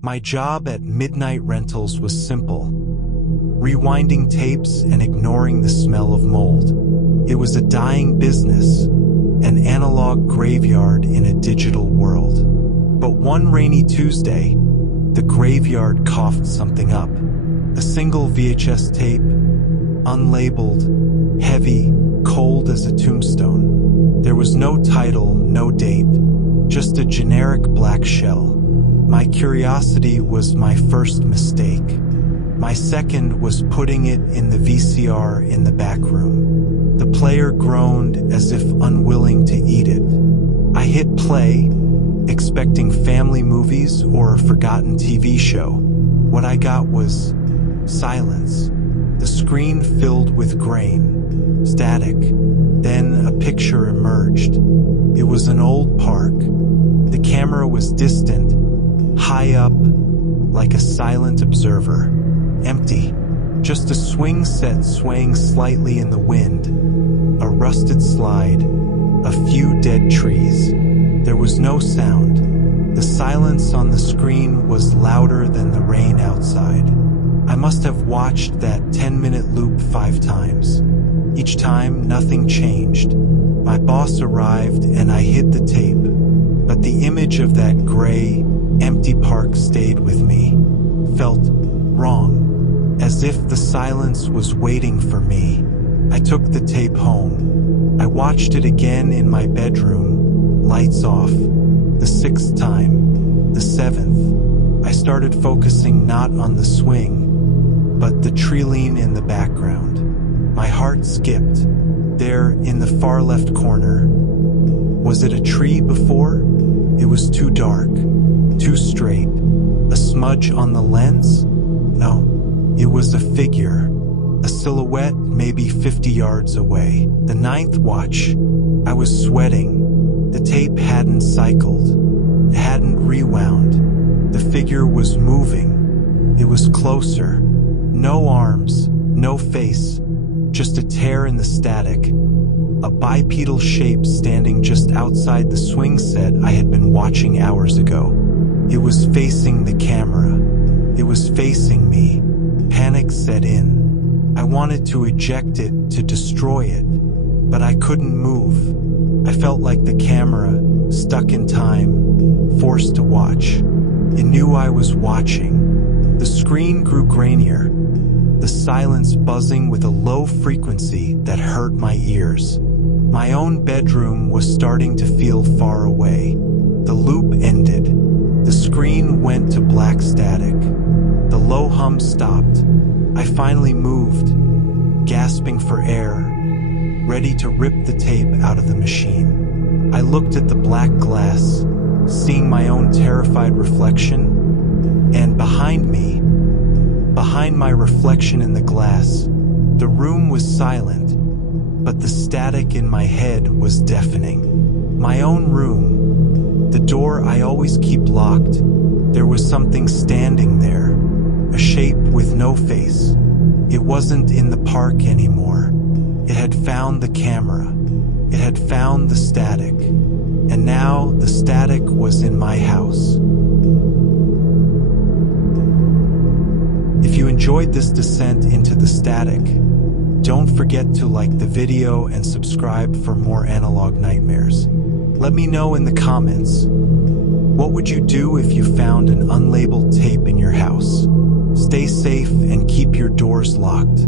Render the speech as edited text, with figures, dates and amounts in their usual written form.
My job at Midnight Rentals was simple: rewinding tapes and ignoring the smell of mold. It was a dying business, an analog graveyard in a digital world. But one rainy Tuesday, the graveyard coughed something up. A single VHS tape, unlabeled, heavy, cold as a tombstone. There was no title, no date, just a generic black shell. My curiosity was my first mistake. My second was putting it in the VCR in the back room. The player groaned as if unwilling to eat it. I hit play, expecting family movies or a forgotten TV show. What I got was silence. The screen filled with grain, static. Then a picture emerged. It was an old park. The camera was distant, high up, like a silent observer. Empty. Just a swing set swaying slightly in the wind. A rusted slide. A few dead trees. There was no sound. The silence on the screen was louder than the rain outside. I must have watched that 10-minute loop 5 times. Each time, nothing changed. My boss arrived and I hid the tape. But the image of that gray, empty park stayed with me. Felt wrong. As if the silence was waiting for me. I took the tape home. I watched it again in my bedroom, lights off. The 6th time, the 7th. I started focusing not on the swing, but the tree-lean in the background. My heart skipped. There, in the far left corner. Was it a tree before? It was too dark, too straight. A smudge on the lens? No, it was a figure. A silhouette maybe 50 yards away. The 9th watch. I was sweating. The tape hadn't cycled. It hadn't rewound. The figure was moving. It was closer. No arms, no face, just a tear in the static. A bipedal shape standing just outside the swing set I had been watching hours ago. It was facing the camera. It was facing me. Panic set in. I wanted to eject it, to destroy it, but I couldn't move. I felt like the camera, stuck in time, forced to watch. It knew I was watching. The screen grew grainier, the silence buzzing with a low frequency that hurt my ears. My own bedroom was starting to feel far away. The loop ended. The screen went to black static. The low hum stopped. I finally moved, gasping for air, ready to rip the tape out of the machine. I looked at the black glass, seeing my own terrified reflection, and behind me, behind my reflection in the glass, the room was silent, but the static in my head was deafening. My own room, the door I always keep locked, there was something standing there, a shape with no face. It wasn't in the park anymore. It had found the camera. It had found the static. And now the static was in my house. If you enjoyed this descent into the static, don't forget to like the video and subscribe for more analog nightmares. Let me know in the comments, what would you do if you found an unlabeled tape in your house? Stay safe and keep your doors locked.